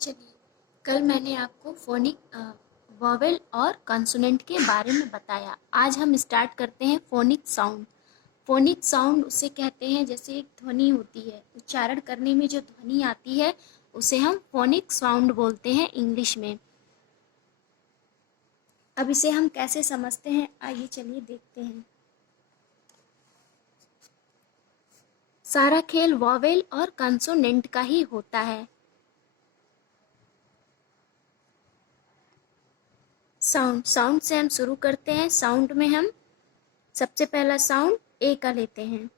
चलिए, कल मैंने आपको फोनिक वॉवेल और कॉन्सोनेंट के बारे में बताया। आज हम स्टार्ट करते हैं फोनिक साउंड। फोनिक साउंड उसे कहते हैं जैसे एक ध्वनि होती है, उच्चारण करने में जो ध्वनि आती है उसे हम फोनिक साउंड बोलते हैं इंग्लिश में। अब इसे हम कैसे समझते हैं, आइए चलिए देखते हैं। सारा खेल वॉवेल और कॉन्सोनेंट का ही होता है। साउंड से हम शुरू करते हैं। साउंड में हम सबसे पहला साउंड ए का लेते हैं।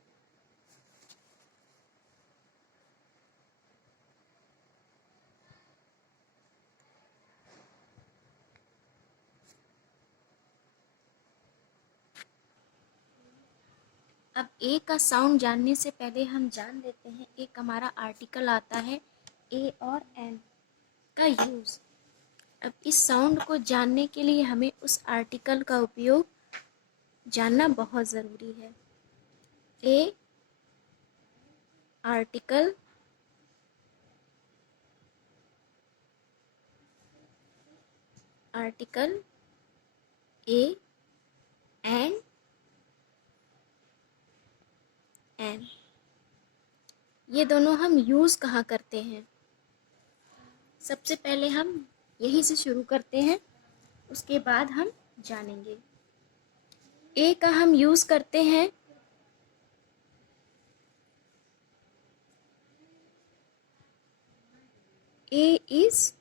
अब ए का साउंड जानने से पहले हम जान लेते हैं एक हमारा आर्टिकल आता है ए और एन का यूज। अब इस साउंड को जानने के लिए हमें उस आर्टिकल का उपयोग जानना बहुत ज़रूरी है। ए आर्टिकल ए एंड एन, ये दोनों हम यूज़ कहाँ करते हैं? सबसे पहले हम यहीं से शुरू करते हैं, उसके बाद हम जानेंगे। ए का हम यूज़ करते हैं ए इज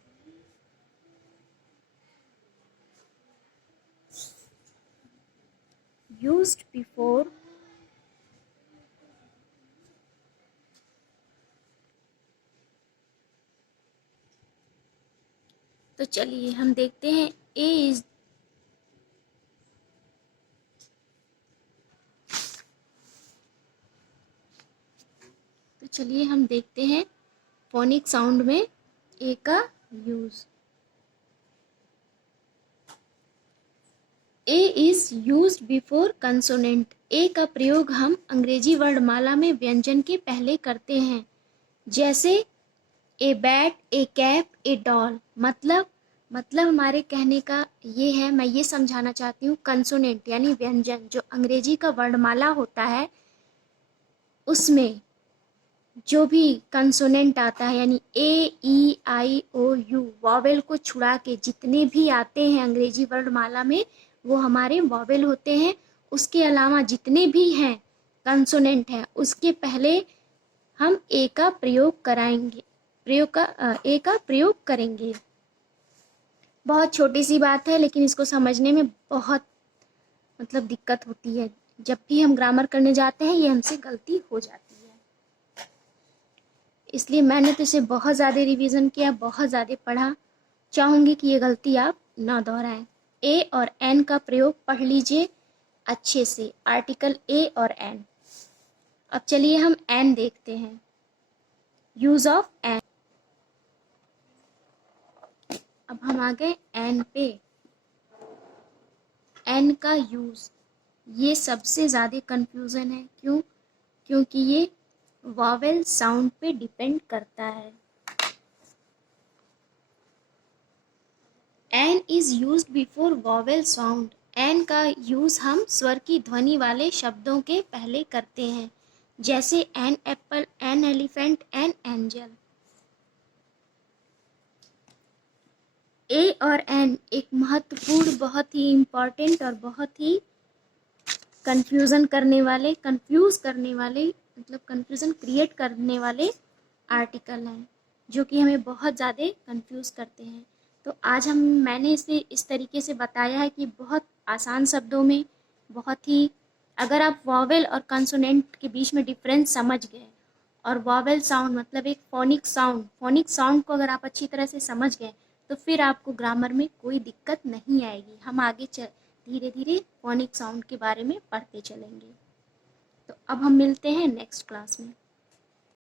used before तो चलिए हम देखते हैं ए इज तो चलिए हम देखते हैं फोनिक साउंड में ए का use. A is used before consonant. A का प्रयोग हम अंग्रेजी वर्णमाला में व्यंजन के पहले करते हैं, जैसे a bat, a cap, a doll. मतलब हमारे कहने का ये है, मैं ये समझाना चाहती हूँ, कंसोनेंट यानी व्यंजन जो अंग्रेजी का वर्णमाला होता है उसमें जो भी कंसोनेंट आता है यानी ए ई आई ओ यू, वॉवेल को छुड़ा के जितने भी आते हैं अंग्रेजी वर्णमाला में वो हमारे वॉवेल होते हैं। उसके अलावा जितने भी हैं कंसोनेंट हैं उसके पहले हम ए का प्रयोग कराएंगे, ए का प्रयोग करेंगे। बहुत छोटी सी बात है लेकिन इसको समझने में बहुत दिक्कत होती है। जब भी हम ग्रामर करने जाते हैं ये हमसे गलती हो जाती है, इसलिए मैंने तो इसे बहुत ज़्यादा रिवीजन किया, बहुत ज़्यादा पढ़ा। चाहूँगी कि ये गलती आप ना दोहराएं। ए और एन का प्रयोग पढ़ लीजिए अच्छे से, आर्टिकल ए और एन। अब चलिए हम एन देखते हैं, यूज ऑफ एन। अब हम आ गए एन पे। एन का यूज, ये सबसे ज़्यादा कंफ्यूजन है। क्योंकि ये वॉवेल साउंड पे डिपेंड करता है। An is use before vowel sound. An का यूज हम स्वर की ध्वनि वाले शब्दों के पहले करते हैं, जैसे an apple, an elephant, an angel. A और एन एक महत्वपूर्ण, बहुत ही इम्पॉर्टेंट और बहुत ही कंफ्यूज करने वाले कंफ्यूजन क्रिएट करने वाले आर्टिकल हैं, जो कि हमें बहुत ज़्यादा कंफ्यूज करते हैं। तो आज मैंने इसे इस तरीके से बताया है कि बहुत आसान शब्दों में, बहुत ही, अगर आप वॉवेल और कंसोनेंट के बीच में डिफरेंस समझ गए और वॉवेल साउंड मतलब एक फोनिक साउंड को अगर आप अच्छी तरह से समझ गए तो फिर आपको ग्रामर में कोई दिक्कत नहीं आएगी। हम आगे धीरे धीरे फोनिक साउंड के बारे में पढ़ते चलेंगे। तो अब हम मिलते हैं नेक्स्ट क्लास में।